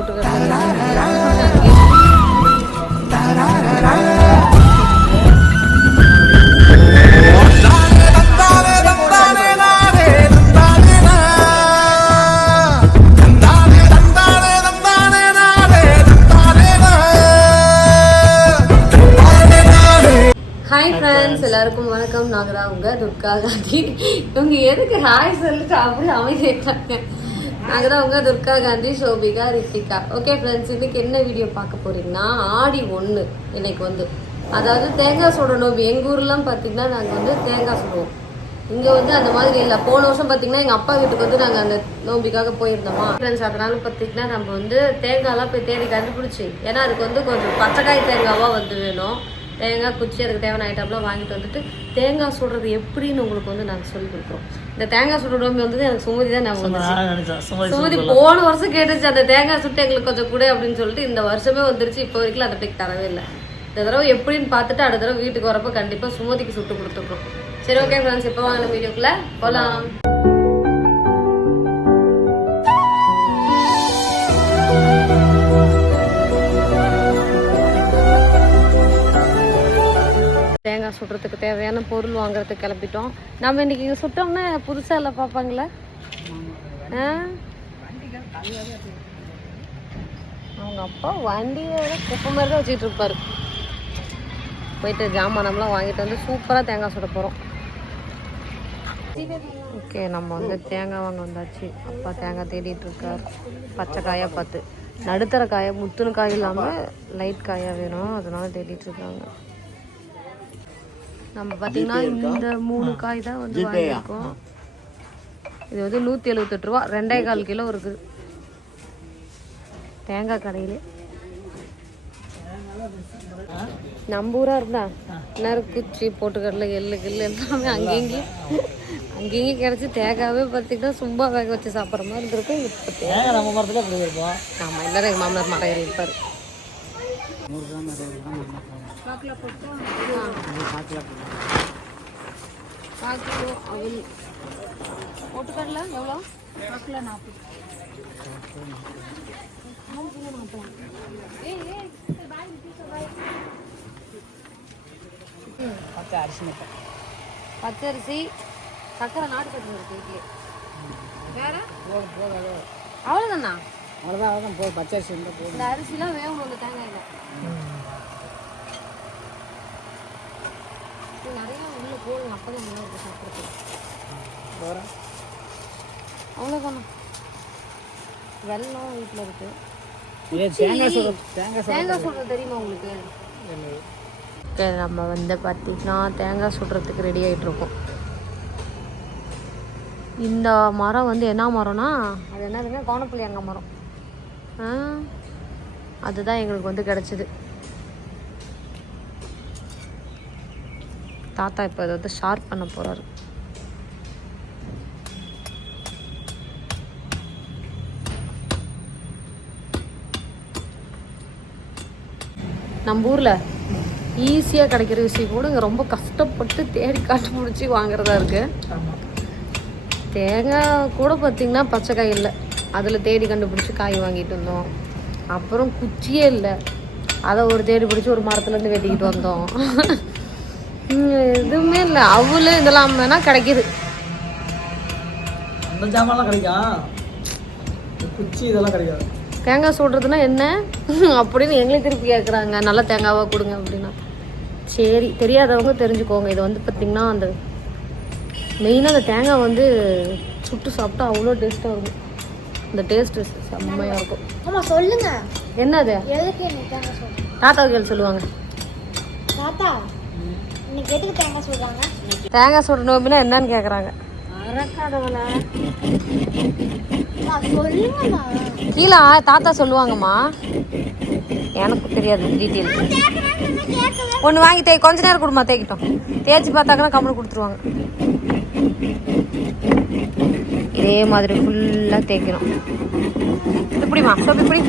போட்டுக்கிட்டு எல்லாருக்கும் வணக்கம். நாகரா உங்க துர்கா காந்தி இவங்க எதுக்கு ஹாய் சொல்லிட்டு அப்படியே அமைதியாங்க நாங்கள் தான் உங்கள் துர்கா காந்தி சோபிகா ரித்திகா. ஓகே ஃப்ரெண்ட்ஸ் இன்னைக்கு என்ன வீடியோ பார்க்க போகிறீங்கன்னா ஆடி ஒன்று இன்னைக்கு வந்து. அதாவது தேங்காய் சுடணும். எங்கள் ஊர்லாம் பார்த்தீங்கன்னா நாங்கள் வந்து தேங்காய் சுடுவோம். இங்கே வந்து அந்த மாதிரி இல்லை. போன வருஷம் பார்த்தீங்கன்னா எங்கள் அப்பா வீட்டுக்கு வந்து நாங்கள் அந்த நோம்பிக்காக போயிருந்தோமா. ஃப்ரெண்ட்ஸ் அதனால பார்த்தீங்கன்னா நம்ம வந்து தேங்காய்லாம் போய் தேடி கண்டுபிடிச்சி. ஏன்னா அதுக்கு வந்து கொஞ்சம் பச்சைக்காய் தேங்காவாக வந்து வேணும். தேங்காய் குச்சி அதுக்கு தேவையான ஐட்டம்லாம் வாங்கிட்டு வந்துட்டு தேங்காய் சுடுறது எப்படின்னு உங்களுக்கு வந்து நாங்கள் சொல்லி கொடுக்குறோம். இந்த தேங்காய் சுடுற நோம்பி வந்து எனக்கு சுமதி தான் வந்துச்சு. சுமதி போன வருஷம் கேட்டுச்சு அந்த தேங்காய் சுட்டு எங்களுக்கு கொஞ்சம் கூட அப்படின்னு சொல்லிட்டு இந்த வருஷமே வந்துருச்சு இப்போ வரைக்கும் அந்த பிக் தரவே இல்லை. இந்த தடவை எப்படின்னு பார்த்துட்டு அடுத்த தடவை வீட்டுக்கு வரப்போ கண்டிப்பாக சுமதிக்கு சுட்டு கொடுத்துருக்கோம் சரி ஓகே ஃப்ரெண்ட்ஸ் இப்போ வாங்க நம்ம வீடியோக்குள்ள போகலாம் சுடுறதுக்கு தேவையான பொருள் வாங்குறதுக்கு கிளம்பிட்டோம். நம்ம இன்னைக்கு இங்கே சுட்டோம்னா புதுசாக இல்லை பார்ப்பாங்களே? ஆ? அவங்க அப்பா வண்டியை குப்பை மாதிரி தான் வச்சுட்டு இருப்பாரு. போயிட்டு ஜாமானம்லாம் வாங்கிட்டு வந்து சூப்பராக தேங்காய் சுட போகிறோம் ஓகே நம்ம வந்து தேங்காய் வாங்க வந்தாச்சு. அப்பா தேங்காய் தேடிட்டு இருக்கார். பச்சை காயாக பார்த்து. நடுத்தர காயை முத்துன காய் இல்லாமல் லைட் காயாக வேணும். அதனால தேடிட்டு இருக்காங்க. நம்ம பார்த்தீங்கன்னா இந்த மூணு காய் தான் வந்து வாங்கியிருக்கோம். இது வந்து நூற்றி எழுபத்தெட்டு ரூபா. ரெண்டே கால் கிலோ இருக்குது. தேங்காய் கடையிலே. நம்ம ஊரா இருந்தா? நறுக்குச்சி போட்டுக்கடல எள்ளு கில்லு எல்லாமே அங்கேயும் அங்கேயும் கிடச்சி தேங்காவே பார்த்தீங்கன்னா சும்மா வேக வச்சு சாப்பிட்ற மாதிரி இருந்திருக்கும் இப்போ தேங்காய் நம்ம மரத்துல அப்படி இருப்போம் ஆமாம் எல்லாரும் எங்கள் மாமனார் மரம் ஏறி இருப்பார் காக்கிலோ அவல் போட்டுக்கடல எவ்வளோ காக்கிலோ நாற்பது பச்சை அரிசி மட்டும் பச்சரிசி சக்கரை நாட்டு சக்கரை இருக்கு வீட்லயே வேற? போதும் போதும் அவ்வளோதானா அவ்வளோதான் அவ்வளோதான் போதும் பச்சை அரிசி இருந்தால் போதும். இந்த அரிசிலாம் வேகணும் இந்த தேங்காயில் இது நிறைய உள்ள போடுங்க அப்போ தான் நல்லா இருக்கும் சாப்பிட்றதுக்கு போகிறேன் அவ்வளோதானா வெல்லம் வீட்டில் இருக்கு. இதே தேங்காய் சுடுறது தெரியுமா உங்களுக்கு? ஓகே நம்ம வந்து பார்த்திங்கன்னா தேங்காய் சுடுறதுக்கு ரெடி ஆகிட்டு இருக்கோம். இந்த மரம் வந்து என்ன மரம்னா? அது என்னதுங்க? கோணப்புளியங்க மரம். அதுதான் எங்களுக்கு வந்து கிடச்சிது. தாத்தா இப்போ இதை வந்து ஷார்ப் பண்ண போகிறாரு நம்ம ஊரில் ஈஸியாக கிடைக்கிற விஷயம் கூட இங்கே ரொம்ப கஷ்டப்பட்டு தேடி கண்டுபிடிச்சி வாங்குறதா இருக்குது ஆமாம் தேங்காய் கூட பார்த்திங்கன்னா பச்சை காய் இல்லை. அதில் தேடி கண்டுபிடிச்சி காய் வாங்கிட்டு வந்தோம். அப்புறம் குச்சியே இல்லை. அதை ஒரு தேடி பிடிச்சி ஒரு மரத்துலேருந்து வெட்டிக்கிட்டு வந்தோம். எதுவுமே இல்லை. அவ்வளோ இதெல்லாம் வேணால் கிடைக்கிது. அந்த ஜாமான்லாம் கிடைக்கும் குச்சி இதெல்லாம் கிடைக்காது தேங்காய் சுடுறதுனா என்ன? அப்படின்னு எங்களுக்கு திருப்பி கேட்குறாங்க நல்ல தேங்காவாக கொடுங்க அப்படின்னா. சரி தெரியாதவங்க தெரிஞ்சுக்கோங்க. இது வந்து பார்த்திங்கன்னா அந்த மெயினாக அந்த தேங்காய் வந்து சுட்டு சாப்பிட்டா அவ்வளோ டேஸ்ட்டாக இருக்கும். இந்த டேஸ்ட்டு செம்மையாக இருக்கும். ஆமா சொல்லுங்க. என்னது? எதுக்கு இன்னைக்கு தேங்காய் சொல்றீங்க தாத்தாவுக்கு சொல்லுவாங்க. தாத்தா? இன்னைக்கு எதுக்கு தேங்காய் சொல்றாங்க தேங்காய் சுடுற நோம்பினா என்னன்னு கேட்குறாங்க சொல்லுங்கம்மா. கீழே தாத்தா சொல்லுவாங்கம்மா. எனக்கு தெரியாது டீட்டெயில் ஒன்று வாங்கி தே கொஞ்ச நேரம் கொடுமா தேய்க்கிட்டோம். தேய்ச்சி பார்த்தாங்கன்னா கம்மல் கொடுத்துருவாங்க. இதே மாதிரி ஃபுல்லாக தேய்க்கணும். இப்படிமா சொல் இப்படி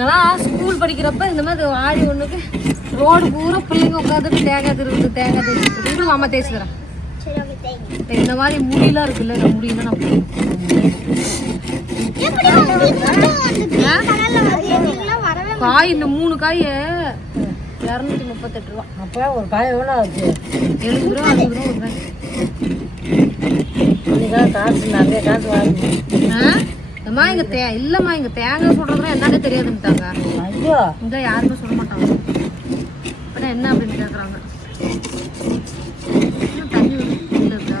நாங்களாம் ஸ்கூல் படிக்கிறப்ப இந்த மாதிரி ஆடி ஒன்றுக்கு ரோடு பூரா பிள்ளைங்க உட்காந்துட்டு தேங்காய் திருவுது தேங்காய் இருக்கு மாமா தேய்ச்சி தரேன். சரி ஓகே தேங்க் இந்த மாதிரி முடியெல்லாம் இருக்குல்ல இந்த முடியெல்லாம் வரவே காய் இந்த மூணு காய் இரநூத்தி முப்பத்தெட்டு ரூபா. அப்போ ஒரு காய் எவ்வளோ ஆச்சு எழுபது ரூபா அறுபது ரூபா ஒரு காய். காசு நிறைய காசு வாங்கி ஆ? அம்மா இங்க தே இல்லம்மா இங்க தேங்காய் சொல்றதுலாம் என்னன்னே தெரியாதுன்ட்டாங்க. ஐயோ. இங்க யாருமே சொல்ல மாட்டாங்க. அப்புறம் என்ன அப்படின்னு கேக்குறாங்க. தண்ணி இருக்கா?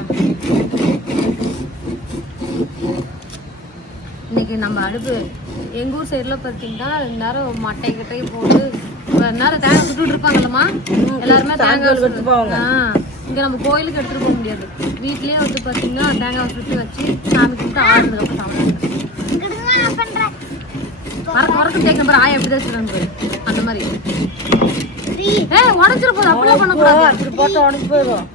இன்னைக்கு நம்ம அடுப்பு எங்க ஊர் சைடுல பார்த்தீங்கன்னா நேரம் மட்டை கிட்டை போட்டு நேரம் தேங்காய் சுட்டுட்டு இருப்பாங்கல்லம்மா. எல்லாருமே தேங்காய் எடுத்து போவாங்க. இங்க நம்ம கோயிலுக்கு எடுத்துட்டு போக முடியாது. வீட்லயே வந்து பாத்தீங்கன்னா தேங்காய் சுட்டு வச்சு சாமி கும்பிட்டு ஆடுறதுக்கு அப்புறம் தான் மறக்க மறக்க தேய்க்கிற மாதிரி ஆய எப்படி வச்சுருக்காங்க அந்த மாதிரி. ஏ உடஞ்சிரு போகுது அப்படியே அப்படி போட்டு உடஞ்சி போயிடும்.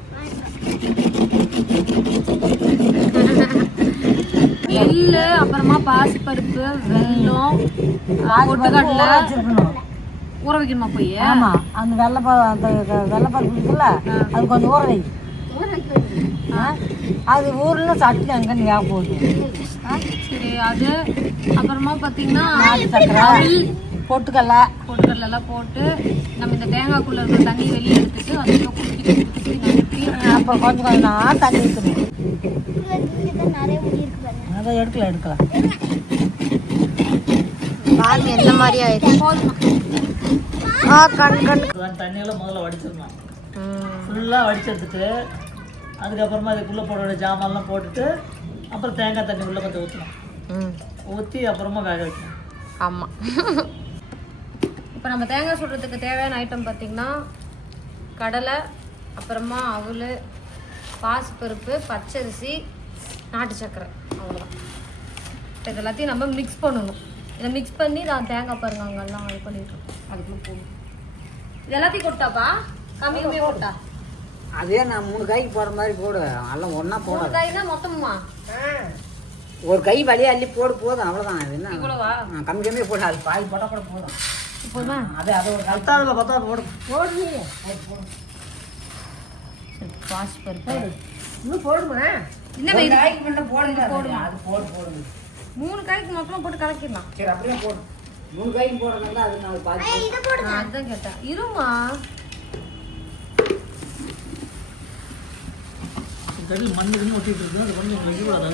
எள்ளு அப்புறமா பாசிப்பருப்பு வெல்லம் பொட்டுக்கடலை. வச்சிருக்கணும். ஊற வைக்கணுமா போய் ஆமா அந்த வெள்ளைப்பா அந்த வெள்ளைப்பருப்பு இருக்குல்ல அது கொஞ்சம் ஊற வை. ஆ? அது ஊர்ல சட்னி அங்கே வேக போகுது? சரி அது அப்புறமா பார்த்தீங்கன்னா சக்கரை பொட்டுக்கடலை. பொட்டுக்கடலை எல்லாம் போட்டு நம்ம இந்த தேங்காய்க்குள்ள இருக்கிற தண்ணி வெளியே எடுத்துட்டு அதுக்கப்புறம் குடிக்கிட்டு குடிக்கிட்டு அப்புறம் கொஞ்சம் கொஞ்சம் நான் தண்ணி ஊற்றணும் அதை எடுக்கலாம் எடுக்கலாம். பாருங்க எந்த மாதிரி ஆயிடுச்சு. போதுமா ஆ கண் கண். தண்ணியெல்லாம் முதல்ல வடிச்சிடணும். ஃபுல்லாக வடிச்சதுக்கு அதுக்கப்புறமா அதுக்குள்ளே போட வேண்டிய ஜாமான்லாம் போட்டுட்டு அப்புறம் தேங்காய் தண்ணி உள்ளே கொஞ்சம் ஊற்றணும் ஊற்றி அப்புறமா வேக வைக்கணும். ஆமாம் இப்போ நம்ம தேங்காய் சுடுறதுக்கு தேவையான ஐட்டம் பார்த்தீங்கன்னா கடலை அப்புறமா அவல் பாசிப்பருப்பு பச்சரிசி நாட்டு சக்கரை அவ்வளோதான் இது எல்லாத்தையும் நம்ம மிக்ஸ் பண்ணணும். இதை மிக்ஸ் பண்ணி நான் தேங்காய் பாருங்க அங்கெல்லாம் இது பண்ணிட்டு அதுக்குள்ள போடணும். இது எல்லாத்தையும் கொட்டாப்பா கம்மி கம்மியாக கொட்டா அதே நான் மூணு காய்க்கு போடுற மாதிரி போடு. எல்லாம் ஒன்றா மூணு காய்னா மொத்தமா ஒரு கை வழியா அள்ளி போடு போதும். அவ்வளோதான் அது என்ன? கம்மி கம்மியாக போடு. அது பாதி போட்டால் கூட போதும். போதுமா அது அது ஒரு பத்தாவது பத்தாவது போடு. போடு. இன்னும் போடுமா? காய்க்கு மட்டும் போடுங்க. போடுங்க அது போடு போடுங்க மூணு காய்க்கு மொத்தமாக போட்டு கலக்கிடலாம். சரி அப்படியே போடு. மூணு காய்க்கு போடுறதுனால அது நான் பாதி போடு. கேட்டேன். இருமா? கறி மண்ணு கிண்ணு ஒட்டிட்டு இருக்கு அது கொஞ்சம் வைக்கக்கூடாது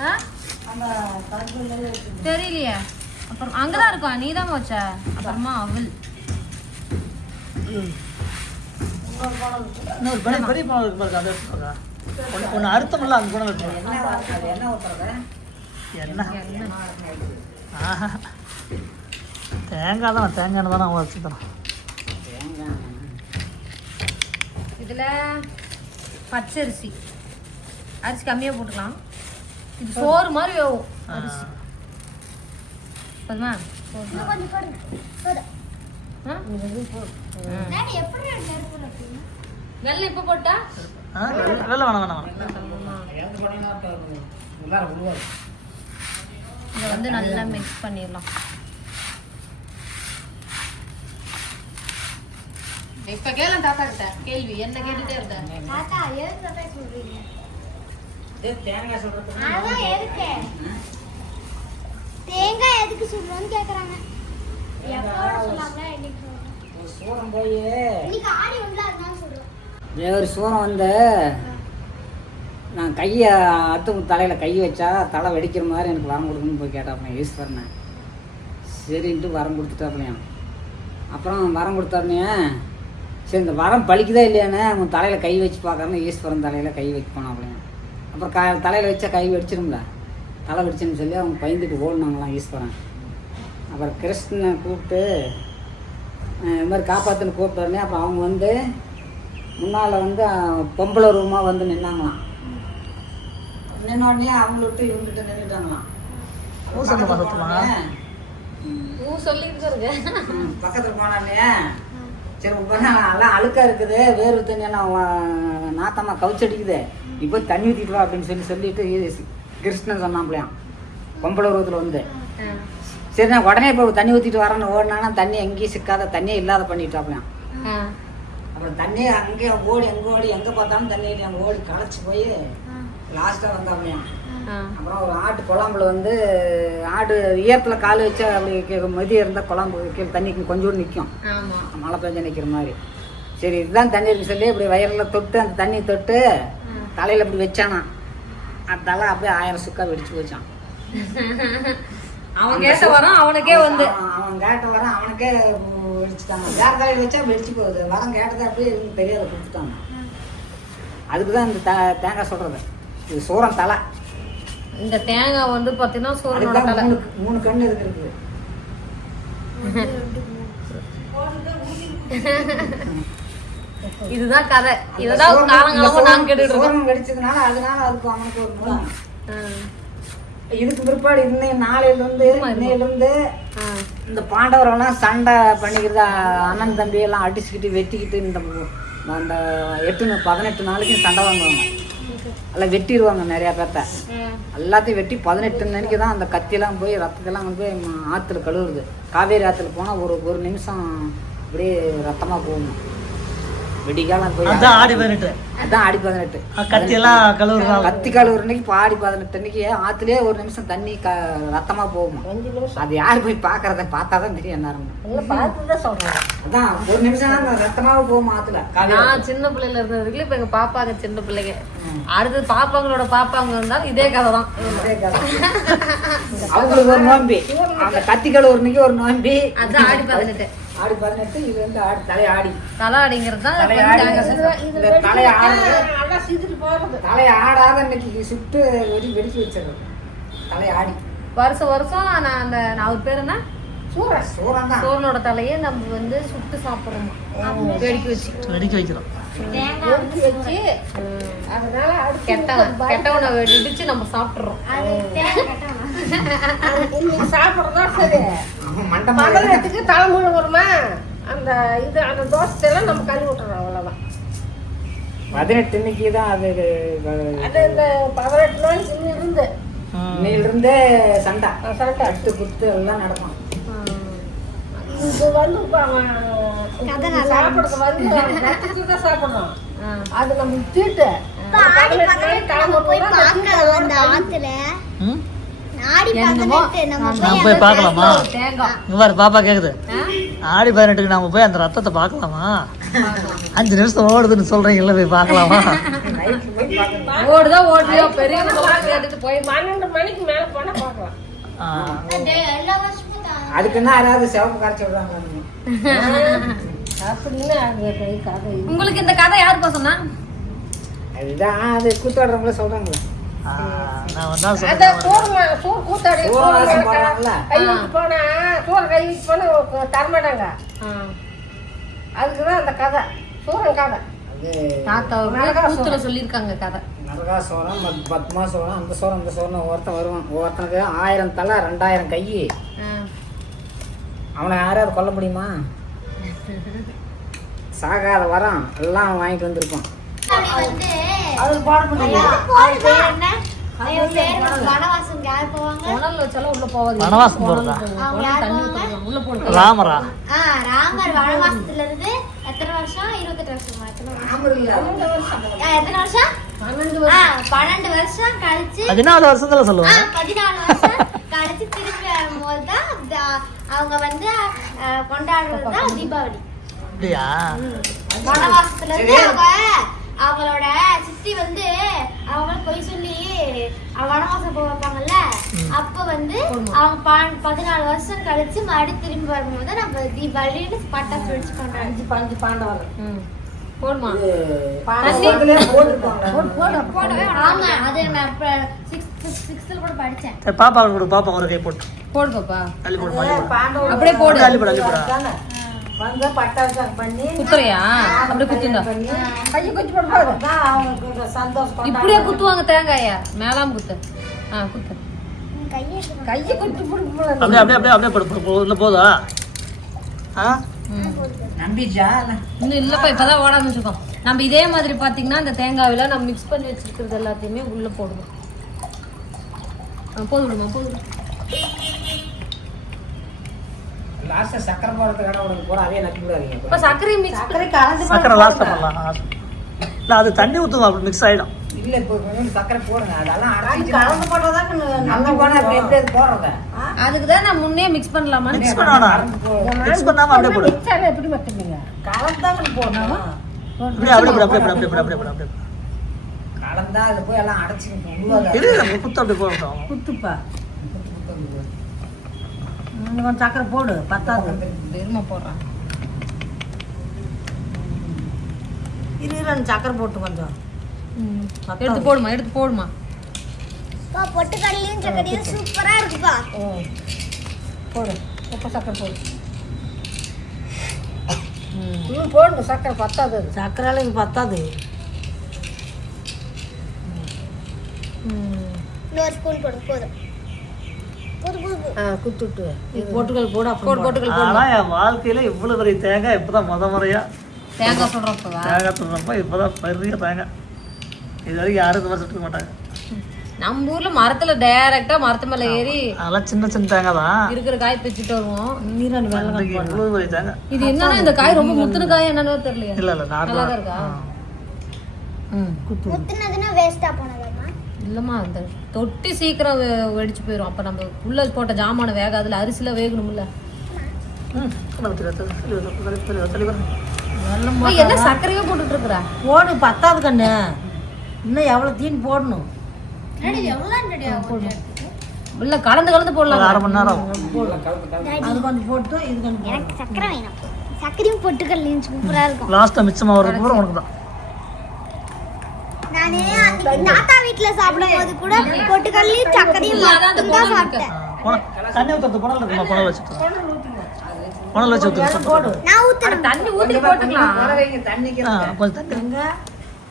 ஆ? தெரியலையே. அப்புறம் அங்கதான் இருக்கும் நீ தான் வச்ச? அப்புறமா அவள். இன்னொரு பெரிய பெரிய பழம் இருக்கு பாருங்க அதை ஒன்று ஒன்று அறுத்தமில்ல அந்த குணம் எடுத்துக்கோங்க என்ன ஆஹா. தேங்காய் தான் தேங்காய் தான் நான் வச்சுக்கிறேன் இதுல பச்சரிசி. அரிசி கம்மியா போட்டுக்கலாம். இது சோறு மாதிரி வேகும் அரிசி. போதுமா? வெள்ளம் இப்ப போட்டா? வெள்ளை வேணாம் வேணாம் இதை வந்து நல்லா மிக்ஸ் பண்ணிடலாம். இப்ப கேளம் தாத்தா கிட்ட. கேள்வி என்ன கேட்டுட்டே இருந்த? தாத்தா எதுக்கு தாத்தா சொல்றீங்க. தேங்காய் சொல்றது. அதான் எதுக்கு? தேங்காய் எதுக்கு சுடுறோம்னு கேக்குறாங்க. இன்னைக்கு சூரம் போய். இன்னைக்கு ஆடி உள்ள அதனால சொல்றோம். வேறு சூரம் வந்து. நான் கையை அத்து தலையில் கை வச்சா தலை வெடிக்கிற மாதிரி எனக்கு வரம் கொடுக்கணும்னு போய் கேட்டாப்பேன் ஈஸ்வரனை. சரின்ட்டு வரம் கொடுத்துட்டாப்பையான் அப்புறம் வரம் கொடுத்தாருனே சரி இந்த வரம் பழிக்குதா இல்லையானே அவன் தலையில் கை வச்சு பார்க்கறன்னு ஈஸ்வரன் தலையில் கை வைக்க போனாப்பையான் அப்புறம் க தலையில் வச்சா கை வெடிச்சிரும்ல? தலை வெடிச்சுன்னு சொல்லி அவங்க பயந்துட்டு ஓடினாங்களாம் ஈஸ்வரன். அப்புறம் கிருஷ்ணனை கூப்பிட்டு இது மாதிரி காப்பாற்றுன்னு கூப்பிட்டோடனே அப்புறம் அவங்க வந்து முன்னால் வந்து பொம்பளை ரூமாக வந்து நின்னாங்களாம். நின்னோடனே அவங்கள விட்டு இவங்ககிட்ட நின்றுட்டாங்களாம் ஊ இருக்க பக்கத்தில் போனாலே சரி உங்க எல்லாம் அழுக்கா இருக்குது. வேர்வை தண்ணி எல்லாம் வா- நாத்தமா கவுச்சடிக்குது போய் தண்ணி ஊற்றிட்டு வா அப்படின்னு சொல்லி சொல்லிட்டு கிருஷ்ணன் சொன்னாப்லையாம் பொம்பளை உருவத்தில் வந்து. சரி நான் உடனே இப்போ தண்ணி ஊற்றிட்டு வரேன்னு ஓடினாங்கன்னா தண்ணி எங்கேயும் சிக்காத தண்ணியே இல்லாத பண்ணிட்டாப்லையாம் அப்புறம் தண்ணி அங்கேயே ஓடி எங்கே ஓடி எங்கே பார்த்தாலும் தண்ணி அங்கே ஓடி களைச்சி போய் லாஸ்ட்டாக வந்தாமையாம் ஆ. அப்புறம் ஒரு ஆட்டு குழம்புல வந்து ஆடு ஈரத்தில் கால் வச்சா அப்படி மதியம் இருந்தால் குழம்பு கீழே தண்ணி கொஞ்சோண்டு நிற்கும் மழை பெஞ்சு நிற்கிற மாதிரி. சரி இதுதான் தண்ணி இருக்குன்னு சொல்லி இப்படி வயலில் தொட்டு அந்த தண்ணி தொட்டு தலையில் இப்படி வச்சானா அந்த தலை அப்படியே ஆயிரம் சுக்கா வெடிச்சு போச்சான் அவன் கேட்ட வரான் அவனுக்கே வந்து. அவன் கேட்ட வரான் அவனுக்கே வெடிச்சுட்டாங்க. வேற தலையில் வச்சா வெடிச்சு போகுது. வரம் கேட்டதை அப்படியே தெரியாத கொடுத்துட்டாங்க. அதுக்கு தான் இந்த தேங்காய் சொல்கிறது இது சூரம் தலை. இந்த தேங்காய் வந்து பாத்தீங்கன்னா சூரனோட அதுக்கு தலை. மூணு இதுக்கு இருக்குது இதுதான் கதை. இதுதான் காலங்காலமா நான் கேட்டுட்டு இருக்கோம். வெடிச்சதுனால அதனால அதுக்கு அவனுக்கு ஒரு மூலம். இதுக்கு பிற்பாடு இன்னும் நாளையிலிருந்து இன்னையிலிருந்து. இந்த பாண்டவரெல்லாம் சண்டை பண்ணிக்கிறது அண்ணன் தம்பி எல்லாம் அடிச்சுக்கிட்டு வெட்டிக்கிட்டு இந்த அந்த எட்டு பதினெட்டு நாளைக்கு சண்டை வாங்குவாங்க. எல்லாம் வெட்டிடுவாங்க நிறையா பேர்த்த. எல்லாத்தையும் வெட்டி பதினெட்டு நாளைக்கு தான் அந்த கத்தியெல்லாம் போய் ரத்தத்தெல்லாம் போய் ஆத்துல கழுவுறது. காவேரி ஆத்துல போனால் ஒரு ஒரு நிமிஷம் அப்படியே ரத்தமாக போகணும் வெடிக்காலம் போய் அதான் ஆடி பதினெட்டு. அதான் ஆடி பதினெட்டு. கத்தி எல்லாம் கழுவுறாங்க கத்தி கழுவுற அன்னைக்கு பாடி பதினெட்டு அன்னைக்கு ஆத்துலயே ஒரு நிமிஷம் தண்ணி க ரத்தமா போகுமா. அது யாரு போய் பாக்குறத பார்த்தா தான் தெரியும் என்ன அதான் ஒரு நிமிஷம் தான் ரத்தமாவே போகுமா ஆத்துல. நான் சின்ன பிள்ளைல இருந்த வரைக்கும் இப்ப எங்க பாப்பாங்க சின்ன பிள்ளைங்க. அடுத்தது பாப்பாங்களோட பாப்பாங்க இருந்தாலும் இதே கதை தான். அதே கதை. அவங்களுக்கு ஒரு நோம்பி. அந்த கத்தி கழுவுற அன்னைக்கு ஒரு நோம்பி. அதான் ஆடி பதினெட்டு. ஆடி பதினெட்டு இது வந்து ஆடி தலை ஆடி தலை அடிங்கிறது தான் தலை இப்ப ஆடி தேங்காய் சுடுறோம். இந்த தலை ஆடுறது தலை ஆடாத இன்னைக்கு சுட்டு வெடி வெடிச்சு வச்சிடுறது தலை ஆடி வருஷம் வருஷம் நான் அந்த நான் அவர் பேர் என்ன? சூரன் சூரன் தான். சோழனோட தலையை நம்ம வந்து சுட்டு சாப்பிடுறோம் வெடிக்க வச்சு. வெடிக்க வைக்கிறோம். கெட்டவன் கெட்டவனை வெடிச்சு நம்ம கட்டணும் சாப்பிட்றதா சரி பதினெட்டுக்கு தலைமுறை வருமா? அந்த இது அந்த தோசையெல்லாம் நம்ம கழுவி விட்டுறோம் அவ்வளோதான் பதினெட்டு இன்னைக்கு தான் அது அது இந்த பதினெட்டு நாளைக்கு இன்னும் இருந்து. இன்னையிலிருந்தே சண்டை. சண்டை. அட்டு குத்து எல்லாம் நடக்கும். இது வந்து சாப்பிடுறது வந்து தான் சாப்பிடணும். அது நம்ம தீட்டு போய் பார்க்கலாம் அந்த ஆத்துல. என்னமோ நம்ம போய் பார்க்கலாமா? பாரு பாப்பா கேக்குது. ஆடி பதினெட்டுக்கு நாம போய் அந்த ரத்தத்தை பார்க்கலாமா? அஞ்சு நிமிஷம் ஓடுதுன்னு சொல்றீங்கல்ல போய் பார்க்கலாமா? ஓடுறியோ பெரியவங்க கேட்டுட்டு போய் பன்னெண்டு மணிக்கு மேல போனா பார்க்கலாம். அதுக்குன்னா யாராவது சிவப்பு கரைச்சி விடுறாங்க. உங்களுக்கு இந்த கதை யாருப்பா சொன்னா? அதுதான் அது கூத்தாடுறவங்கள சொல்றாங்களே. அந்த தரமாட்டாங்க. அதுக்குதான் அந்த கதை. சூரன் கதை. அது தாத்தா கூத்துல சொல்லியிருக்காங்க கதை. நரகாசோரம் பத்- பத்மாசோரம் அந்த சோரம் இந்த சோரம் ஒவ்வொருத்தன் வருவான். ஒவ்வொருத்தனுக்கு ஆயிரம் தலை ரெண்டாயிரம் கை. அவனை யாராவது கொல்ல முடியுமா? சாகாத வரம் எல்லாம் வாங்கிட்டு வந்திருப்பான். அது பாட ஐயா, அவர் பேர் என்ன? அவர் பேர் வனவாசம் யார் போவாங்க? புனல் வச்சாலும் உள்ள போவாது வனவாசம் போறதா ராமரா. ஆ ராமர் வனவாசத்துல இருந்து எத்தனை வருஷம்? இருபத்தெட்டு வருஷமா? எத்தனை வருஷம்? ஆ, எத்தனை வருஷம்? பன்னெண்டு வருஷம். கழிச்சு பதினாலு வருஷத்துல ஆ, சொல்லுவாங்க பதினாலு வருஷம் கழிச்சு திருப்பி வரும்போது தான் அவங்க வந்து கொண்டாடுறது தான் தீபாவளி. அப்படியா? வனவாசத்துல இருந்து அவங்க அவங்களோட சித்தி வந்து அவங்க போய் சொல்லி வனவாசம் போக வைப்பாங்கல்ல அப்ப வந்து அவங்க ப- பதினாலு வருஷம் கழிச்சு மறுபடியும் திரும்பி வரும்போது நம்ம தீபாவளின்னு பட்டாசு வெடிச்சு அஞ்சு பஞ்சு பாண்டவர் ம். போடுமா? போடவே ஆமா அது நான் சிக்ஸ்த் சிக்ஸ்த்தில் கூட படிச்சேன். சரி பாப்பா கொடு. பாப்பா ஒரு கை போட்டு. போடு பாப்பா. போடு போடு. அப்படியே போடு. அள்ளி போடு அள்ளி போடு தானே வந்து பட்டாசம் பண்ணி குத்துறியா? அப்படியே குத்துண்டா பண்ணி கையை குச்சி போட்டு தான் அவங்களுக்கு சந்தோஷம் இப்படியே குத்துவாங்க தேங்காய. மேலாம் குத்து. ஆ குத்து. கையை கையை குச்சி போட்டு அப்படியே அப்படியே அப்படியே அப்படியே போடு, போடு போடு. உள்ள போதா? ஆ? ம். நம்பிச்சா இன்னும் இல்லப்பா இப்பதான் ஓட ஆரம்பிச்சிருக்கோம். நம்ம இதே மாதிரி பாத்தீங்கன்னா இந்த தேங்காவில நம்ம மிக்ஸ் பண்ணி வச்சிருக்கிறது எல்லாத்தையுமே உள்ள போடுவோம் ஆ, போது விடுமா போது விடு. லாஸ்ட்டாக சக்கரை போடுறது கடை உனக்கு போட அதே விடாதீங்க இப்ப. சர்க்கரையை மிக்ஸ் சர்க்கரை கலந்து சக்கரை லாஸ்ட் பண்ணலாம் இல்லை அது தண்ணி ஊற்றுவோம் அப்படி மிக்ஸ் ஆகிடும் இல்லை இப்போ கொஞ்சம் சக்கரை போடுங்க அதெல்லாம் அது அரைச்சி கலந்து போட்டதான் நல்லா போனால் அப்படி எப்படி அது போடுறத அதுக்கு தான் நான் முன்னே மிக்ஸ் பண்ணலாமா மிக்ஸ் பண்ண வேணாம் மிக்ஸ் பண்ணாமல் அப்படியே போடு. எப்படி மட்டும் கலந்தாங்க போடணும்? அப்படியே அப்படியே போடு அப்படியே போடு அப்படியே போடு அப்படியே போடு அப்படியே போடு. கலந்தா அதில் போய் எல்லாம் அடைச்சிக்கிட்டு இரு நம்ம குத்து அப்படியே போடணும். குத்துப்பா. கொஞ்சம் சக்கரை போடு பத்தாது. பெருமை போடுறேன் இரு இரு, சக்கரை போட்டு கொஞ்சம். எடுத்து போடுமா எடுத்து போடுமா. பா பொட்டுக்கடலையும் சக்கரையும் சூப்பரா இருக்குப்பா. ம். போடு. உப்பு சக்கரை போடு. இன்னும் போடுங்க சக்கரை பத்தாது. சக்கரைலாம் இது பத்தாது. இன்னொரு ஸ்பூன் போடு போதும். குத்துட்டு இது பொட்டுக்கல் போடு போடு அப்புறம் போட்டு போட்டுக்கல் ஆனால் என் வாழ்க்கையில் இவ்வளோ பெரிய தேங்காய் இப்போ தான் முத முறையாக தேங்காய் சொல்றப்பவா தேங்காய் துறப்ப இப்போ தான் பெரிய தேங்காய். இது வரைக்கும் யாரும் சுட்டுக்க மாட்டாங்க. நம்ம ஊர்ல மரத்துல டைரக்டா மரத்து மேல ஏறி அதெல்லாம் சின்ன சின்ன தேங்காய் தான். இருக்கிற காய் பிச்சுட்டு வருவோம். நீராண்டு வெள்ளம் இது என்னன்னா இந்த காய் ரொம்ப முத்துன காய் என்னன்னு தெரியலையா. இல்லை இல்லை நார்மலாக இருக்கா? ம் குத்து முத்துனதுன்னா வேஸ்டா போனதாம்மா இல்லம்மா அந்த தொட்டி சீக்கிரம் வெடிச்சு போயிடும் அப்ப நம்ம உள்ள போட்ட ஜாமான வேகாதுல அரிசில வேகணும்ல. என்ன சர்க்கரையே போட்டுட்டு இருக்கிறா போடு பத்தாது கண்ணு. இன்னும் எவ்வளோ தீனி போடணும்? இல்ல கலந்து கலந்து போடலாம்? அரை மணி நேரம் அது கொஞ்சம் போட்டு இது கொஞ்சம். எனக்கு சக்கரை வேணும். சக்கரையும் பொட்டுக்கடலையும் சூப்பரா இருக்கும். லாஸ்ட்டாக மிச்சமாக வரது பூரா உனக்கு தான் நானே தாத்தா வீட்ல சாப்பிடும் போது கூட பொட்டுக்கடலையும் சக்கரையும் மட்டும் தான் சாப்பிட்டேன். போன தண்ணி ஊற்றுறது புனல் இருக்குமா? புனல் வச்சுட்டு புனல் வச்சு போடு. நான் ஊத்துறேன் தண்ணி ஊத்தி போட்டுக்கலாம். கொஞ்சம் தண்ணி.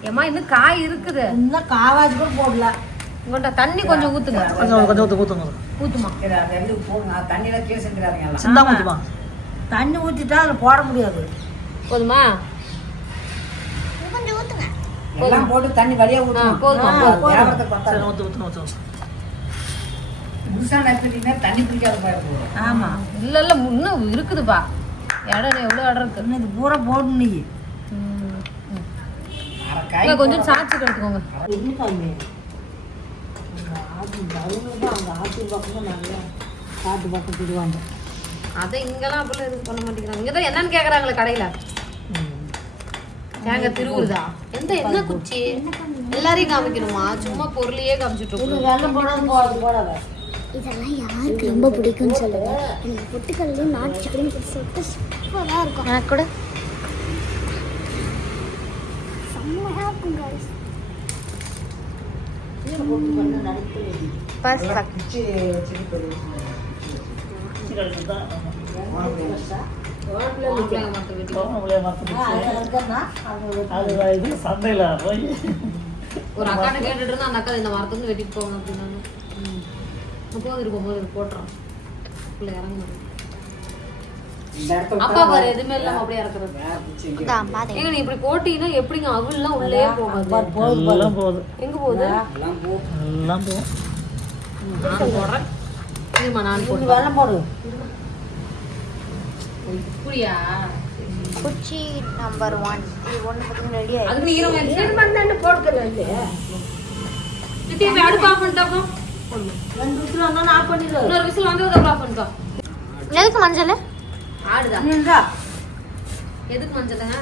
ஏமா இன்னும் காய் இருக்குது. இன்னும் காவாச்சு கூட போடல. இங்கொண்ட தண்ணி கொஞ்சம் ஊத்துங்க. கொஞ்சம் கொஞ்சம் ஊற்று ஊற்றுங்க ஊத்துமா? தண்ணியில கீழே செஞ்சுறாதீங்க எல்லாம். சிந்தாம ஊற்றுமா தண்ணி ஊற்றிட்டா அதில் போட முடியாது. போதுமா? கொஞ்சம் ஊத்துங்க. எல்லாம் போட்டு தண்ணி வழியா ஊற்றணும் போதுமா. தண்ணி பிடிக்காத ஆமாம் இல்ல இல்ல இன்னும் இருக்குதுப்பா. இடம் எவ்வளவு இடம் இருக்கு? இன்னும் இது பூரா போடணும் நீ. ம். அரை காய் இங்க கொஞ்சம் சாட்சி எடுத்துக்கோங்க தான் அதை இங்கெல்லாம் அப்படிலாம் எதுவும் பண்ண மாட்டேங்கிறாங்க? இங்கதான் என்னன்னு கேக்குறாங்களே கடையில. தேங்காய் திருவுருதா எந்த என்ன குச்சி? எல்லாரையும் காமிக்கணுமா? சும்மா பொருளையே காமிச்சிட்டு இதெல்லாம் யாருக்கு ரொம்ப பிடிக்கும்னு சொல்லுங்க. எனக்கு பொட்டுக்கடலையும் நாட்டு சக்கரையும் போட்டு சாப்பிட்டு சூப்பரா இருக்கும். எனக்கு கூட. செம்மையா இருக்கும். அது இது சந்தையில் போய். ஒரு அக்காட்ட கேட்டுட்டு இருந்தா அந்த அக்கா இந்த இருந்து வெட்டிட்டு போங்க அப்படின்னாங்க. போது இருக்கும் போது போட்டுறோம். உள்ள இறங்க மாட்டேங்குது. இந்த இடத்துல அப்பா பாரு எதுவுமே இல்லாம அப்படியே இறக்குறது. ஏங்க நீ இப்படி போட்டீங்கன்னா எப்படிங்க அவுல்லாம் உள்ளே போகாது? போகுது எங்க போகுது? எல்லாம் போகும் நான் போடுறேன். இருமா நான் இது போடுறேன் வெள்ளம் போடு. புரியா? குச்சி நம்பர் ஒன் இது. ஒன்று பார்த்தீங்கன்னா ரெடி இல்லையா அடுப்பு ஆஃப் பண்ணிட்டாப்போ ரெண்டு விசில் வந்தோன்னு ஆஃப் பண்ணிடு இன்னொரு விசில் வந்து ஆஃப் பண்ணிட்டோம். எதுக்கு மஞ்சள்? ஆடுதா? எதுக்கு மஞ்சளுங்க?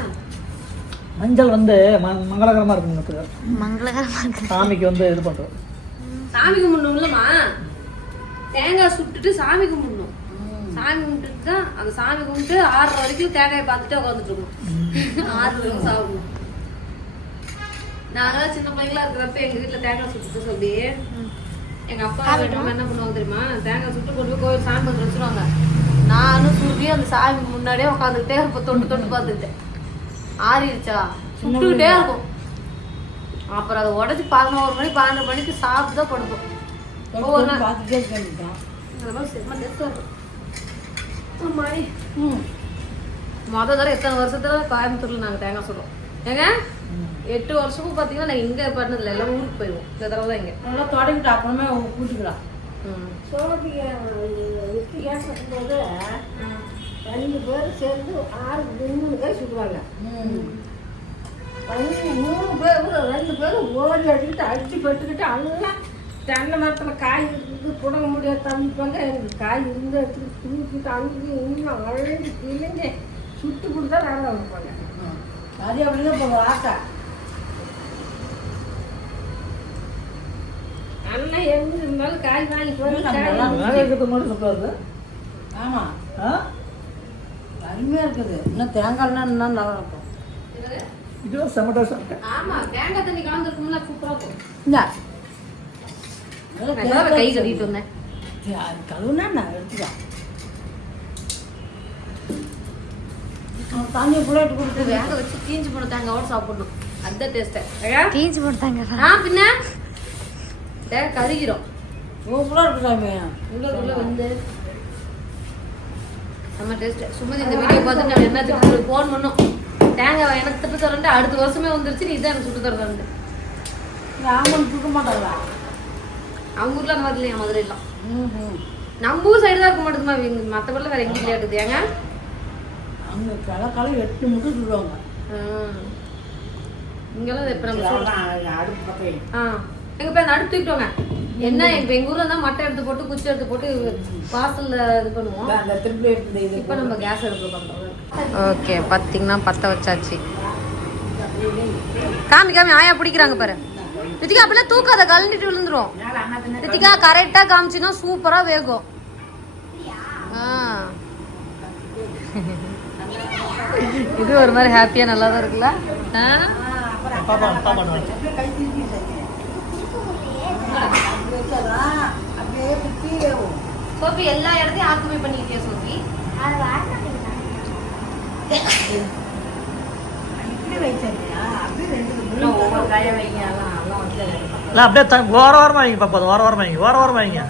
மஞ்சள் வந்து ம- மங்களகரமா இருக்கும் மங்களகரமா இருக்கு. சாமிக்கு வந்து இது பண்றோம் சாமி கும்பிடணும்லம்மா. தேங்காய் சுட்டுட்டு சாமி கும்பிடணும். சாமி கும்பிட்டுட்டு தான் அந்த சாமி கும்பிட்டு ஆறரை வரைக்கும் தேங்காயை பார்த்துட்டு உட்காந்துட்டு இருக்கணும் ஆறு வரைக்கும் சாப்பிடணும். நாங்க சின்ன பிள்ளைங்களா இருக்கிறப்ப எங்க வீட்டுல தேங்காய் சுட்டுட்டு சொல்லி எங்க அப்பா வீட்டுல என்ன பண்ணுவாங்க தெரியுமா? தேங்காய் சுட்டு கொண்டு போய் கோயில் சாமி வந்து வச்சிருவாங்க. நானும் சுருட்டி அந்த சாமி முன்னாடியே உட்காந்துக்கிட்டே இருப்போம் தொட்டு தொட்டு பார்த்துக்கிட்டேன் ஆறிடுச்சா? சுட்டுக்கிட்டே இருக்கும். அப்புறம் அதை உடச்சி பதினோரு மணி பன்னெண்டு மணிக்கு சாப்பிட்டு தான் படுப்போம் ஒவ்வொரு நாள் மாதிரி மொத தடவை எத்தனை வருஷத்துல கோயம்புத்தூர்ல நாங்க தேங்காய் சுடுறோம். ஏங்க? எட்டு வருஷமும் பாத்தீங்கன்னா நான் இங்க பண்ணதில்ல. எல்லாம் ஊருக்கு போயிடுவோம் இந்த தடவை தான் இங்க. நல்லா தொடங்கிட்டு. அப்புறமே கூட்டிக்கலாம் ம். சோளத்துக்கு கேஸ் வைக்கும்போது ரெண்டு பேரும் சேர்ந்து ஆறு மூணு பேர் சுடுவாங்க. ரெண்டு மூணு பேரும் ரெண்டு பேரும் ஓடி அடிக்கிட்டு அடிச்சு பட்டுக்கிட்டு எல்லாம் தென்னை மரத்தில் காய் இருந்து புடங்க முடியாது தம்பிப்பாங்க எனக்கு காய் இருந்து எடுத்துட்டு தூக்கிட்டு அங்கே இன்னும் அழைஞ்சு கிழிஞ்சு சுட்டு கொடுத்தா நல்லா வைப்பாங்க அது அப்படிதான் இப்போ ஆட்டா அண்ணன் எங்க இருந்தாலும் காய் வாங்கிட்டு வந்து காய் இருக்கிறது மட்டும் சொல்றது ஆமா. அருமையா இருக்குது. இன்னும் தேங்காய்னா இன்னும் நல்லா இருக்கும். இதுவும் செம்ம டேஸ்ட் இருக்கு. ஆமா தேங்காய் தண்ணி கலந்துருக்கும்ல சூப்பரா இருக்கும். இந்த. கை வந்தேன். கழுவுனா நான் எடுத்துக்கலாம் தண்ணி புள்ளாட்டு இது கொடுத்து வேக வச்சு தீஞ்சு போன தேங்காவோட சாப்பிடணும். அதுதான் டேஸ்ட் தீஞ்சு போட்டாங்க ஆ பின்ன? தேங்காய் கருகிரும். சூப்பராக இருக்கு சாமி. உள்ள வந்து செம்ம டேஸ்ட் சும்மா இந்த வீடியோ பார்த்துட்டு நான் என்னத்துக்கு உங்களுக்கு ஃபோன் பண்ணோம் தேங்காய் எனக்கு திட்டு தரேன்ட்டு அடுத்த வருஷமே வந்துருச்சு நீ தான் எனக்கு சுட்டு தரேன்ட்டு. ஆமாம் தூக்க மாட்டாங்களா அவங்க ஊர்ல அந்த மாதிரி இல்லையா மதுரைலாம் நம்ம ஊர் சைடு தான் இருக்க மாட்டேங்குமா மற்றபடிலாம் வேற எங்கேயும் இல்லையாட்டுது ஏங்க? அங்கே களை எட்டு மட்டும் சொல்லுவாங்க. இங்கெல்லாம் இப்போ நம்ம அடுப்பு பக்கம். ஆ. எங்க போய் அந்த அடுப்பு தூக்கிட்டோங்க. என்ன இப்ப எங்க ஊர்ல தான் மட்டை எடுத்து போட்டு குச்சி எடுத்து போட்டு வாசல்ல இது பண்ணுவோம். எடுத்து இப்போ நம்ம கேஸ் அடுப்புல பண்றோம். ஓகே பாத்தீங்கன்னா பத்த வச்சாச்சு. காமி காமி ஆயா பிடிக்கிறாங்க பாரு. ரித்திகா அப்படிலாம் தூக்காத கலந்துட்டு விழுந்துரும் ரித்திகா கரெக்டா காமிச்சினா சூப்பரா வேகும் ஆ. இது ஒரு மாதிரி ஹாப்பியா நல்லா தான் இருக்குல்ல ஆ? பாப்பா பாப்பா அப்படியே குத்தி சோபி எல்லா இடத்தையும் ஆக்குபை பண்ணிக்கிட்டியா சோபி? இப்படி வச்சிருக்கியா அப்படியே ரெண்டு ஒவ்வொரு காய வந்து இல்லை அப்படியே த- ஓர ஓரமாக வைங்க பாப்பா அது ஓர ஓரமாக வைங்க ஓர ஓரமாக வைங்க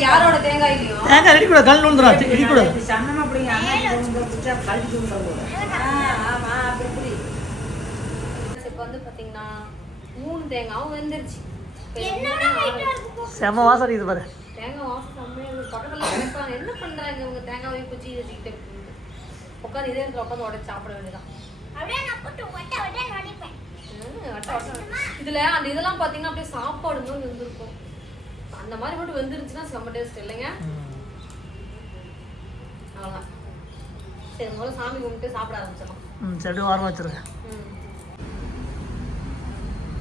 யாரோட தேங்காய் ரெடி கூட கல் சன்னமா பிடிங்க ஆமா அப்படி இப்போ வந்து பாத்தீங்கன்னா மூணு தேங்காவும் வெந்துருச்சு இருக்கு போ. செம்ம வாசம் இது பாரு. தேங்காய் வாசம் செம்மையா இருக்கு. பக்கத்துல கேட்பாங்க என்ன பண்றாங்க இவங்க? தேங்காவை குச்சி வச்சுக்கிட்டு உட்காந்து இதே இடத்துல உட்காந்து உடச்சு சாப்பிட வேண்டியதான். இதுல அந்த இதெல்லாம் பாத்தீங்கன்னா அப்படியே சாப்பாடு மாதிரி வெந்திருக்கும். அந்த மாதிரி மட்டும் வெந்துருச்சுன்னா செம்ம டேஸ்ட் இல்லைங்க? அவ்வளவுதான். சரி முதல்ல சாமி கும்பிட்டு சாப்பிட ஆரம்பிச்சிடலாம். ம் சரி ஓரமாக வச்சிருங்க.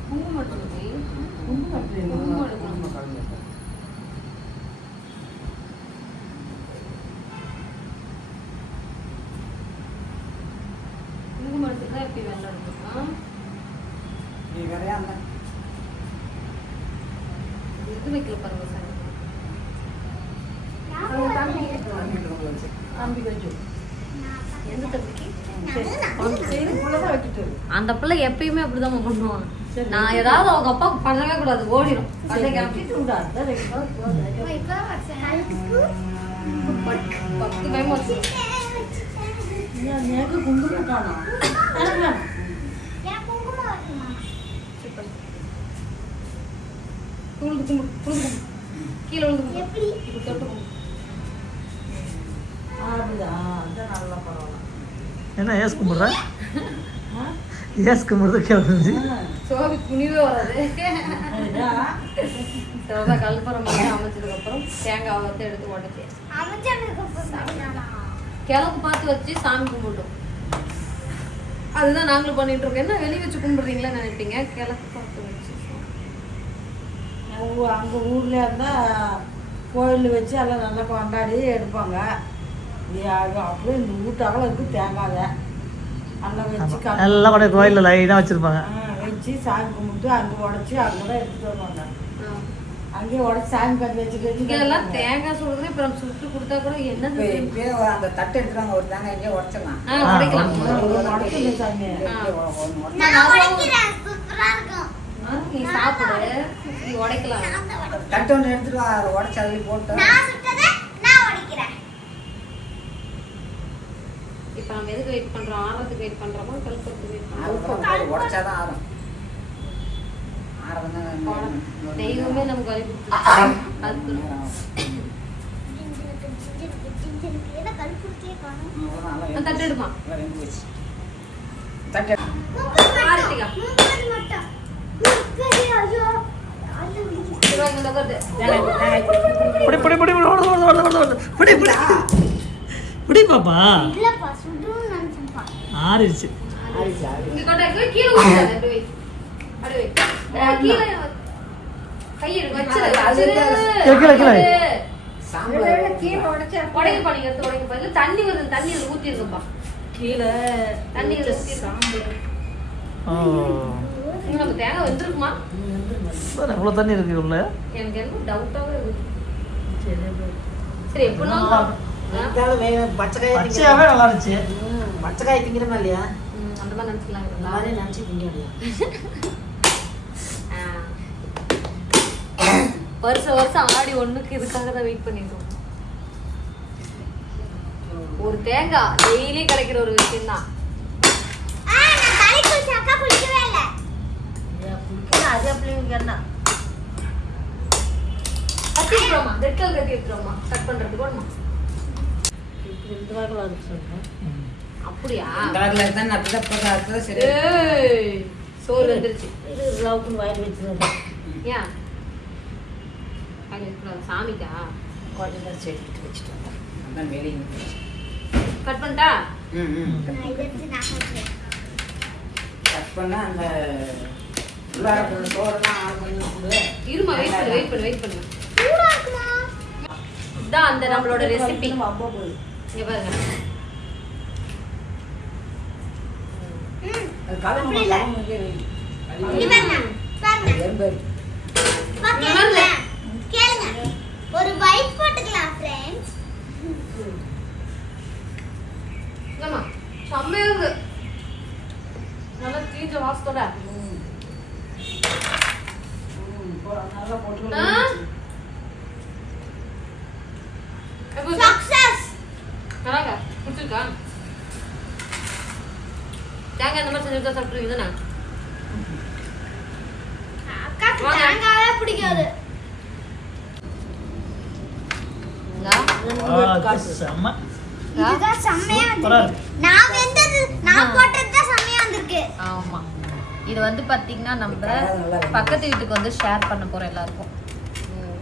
குங்குமம். குங்குமம் எப்படி வெள்ளம் எடுத்துக்கலாம் நீ வேறையா அந்த இது வைக்கல பாருங்க சார்? அந்த பிள்ளை எப்பயுமே அப்படிதான் பண்ணுவான். நான் ஏதாவது அவங்க அப்பா பண்ணவே கூடாது ஓடிடும் பத்து எனக்கு குங்குமம் காணும். எனக்கு உழுது கும்பிடு கும்பிடு கீழே கும்பிடு எப்படி இப்படி தொட்டு கும்பிடு என்ன ஏஸ் கும்பிட்ற? ஏஸ் கும்பிட்றது கேள்வி சோபி துணிவே வராது. சிலதான் கல்பரம் பண்ணி அமைச்சதுக்கு அப்புறம் தேங்காய் வறுத்து எடுத்து உடச்சி. அமைச்சருக்கு அப்புறம் கிழக்கு பார்த்து வச்சு சாமி கும்பிட்டோம் அதுதான் நாங்களும் பண்ணிட்டு இருக்கோம் என்ன வெளியே வச்சு கும்பிடுறீங்களா நினைப்பீங்க? கிழக்கு பார்த்து வச்சு. அங்கே ஊரில் இருந்தால் கோயில் வச்சு எல்லாம் நல்லா கொண்டாடி எடுப்பாங்க. அப்படியே இந்த வீட்டாவில் இருக்கு தேங்காய் நல்லா வச்சு எல்லாம் கொண்டு கோயிலில் லைனாக வச்சுருப்பாங்க. ஆ, வச்சு சாமி கும்பிட்டு அங்கே உடச்சி அங்கே தான் எடுத்துட்டு வருவாங்க. அங்கேயே உடச்சி சாமி கட்டி வச்சுட்டு இங்க எல்லாம் தேங்காய் சுடுறது இப்ப நம்ம சுட்டு கொடுத்தா கூட என்னது இது? அந்த தட்டு எடுத்துருவாங்க ஒரு தேங்காய் எங்கேயே உடச்சிடலாம். ஆ, உடைக்கலாம். சாமி. நீ சாப்பிடு. நீ உடைக்கலாம். தட்டு ஒன்று எடுத்துட்டு அதை உடச்சி அதில் போட்டு. நான் சுட்டதை நான் உடைக்கிறேன். இப்ப நம்ம எதுக்கு வெயிட் பண்றோம்? ஆறதுக்கு வெயிட் பண்றோமா? கழுப்புறதுக்கு வெயிட் ஆறுதான் உடச்சாதான் ஆறும். தெய்வமே நமக்கு வழி நான் தட்டுடுமா தட்டு ஆரத்திக்கா தண்ணி வருது தண்ணி அதுல ஊத்திருக்குப்பா கீழே தண்ணி நம்ம தேங்காய் வெந்திருக்குமா? சார் எவ்வளோ தண்ணி இருக்கு உள்ள. எனக்கு என்ன டவுட்டாவே இருக்கு. சரி எப்படினாலும் ஆ? பச்சையாவே நல்லா இருந்துச்சு. பச்சைக்காய் திங்கிறமா இல்லையா? அந்த மாதிரி நினைச்சுக்கலாம். நினச்சி திங்க வருஷம் வருஷம் ஆடி ஒண்ணுக்கு இதுக்காக தான் வெயிட் பண்ணிருக்கோம் ஒரு தேங்காய் டெய்லி கிடைக்கிற ஒரு விஷயம் தான் அப்படியா சோறு வந்துருச்சு. ஏன்? அது இருக்கக்கூடாது, சாமிக்கா? செடிக்கிட்டு வச்சுட்டு வந்தேன். அதான் வெளியே கட் பண்ணிட்டா? ம் ம். கட் பண்ணா அந்த உள்ளார சோறுலாம் ஆள் பண்ணி கொடு இருமா வெயிட் பண்ணு வெயிட் பண்ணு வெயிட் பண்ணு. சூடா இதான் அந்த நம்மளோட ரெசிபி இங்க பாருங்க. ம் அது கலந்து அப்படி இல்ல. இங்க பாருங்க பாருங்க எறும்பு பா, கேளுங்க கேளுங்க ஒரு பைக் போட்டுக்கலாம் ஃப்ரெண்ட்ஸ் என்னம்மா செம்மையா இருக்கு நல்லா சக்சஸ்? தேங்காய் இந்த மாதிரி செஞ்சு தானே பிடிக்காது. செம்மையா வந்திருக்கு நான் வெந்தது நான் போட்டது தான் செம்மையா வந்திருக்கு ஆமா. இது வந்து பாத்தீங்கன்னா நம்ம பக்கத்து வீட்டுக்கு வந்து ஷேர் பண்ண போறோம் எல்லாருக்கும்.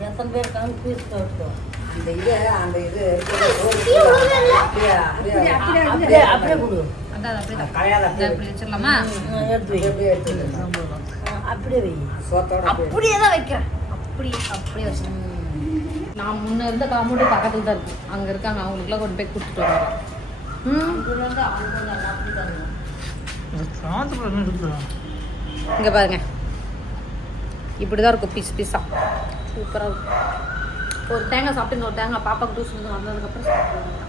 எத்தனை பேர் போட்டுக்கோ அந்த இது அந்த இது. அப்படியே அப்படியே அப்படியே அப்படியே கொடு. அதான் அது அப்படியே வச்சிடலாமா அப்படியே வை. அப்படியே தான் வைக்கிறேன். அப்படி அப்படியே வச்சிருக்கேன் நான் முன்ன இருந்த காம்பவுண்டு பக்கத்துல தான் இருக்கு. அங்க இருக்காங்க அவங்களுக்குலாம் கொண்டு போய் கொடுத்துட்டு வருவாங்க. ம்? இது இங்கே பாருங்கள் இப்படி தான் இருக்கும் பீஸ் பீஸா சூப்பராக இருக்கும். ஒரு தேங்காய் சாப்பிட்டு இன்னொரு தேங்காய் பாப்பாவுக்கு டூஸ் வந்ததுக்கப்புறம் சாப்பிடுவாங்க.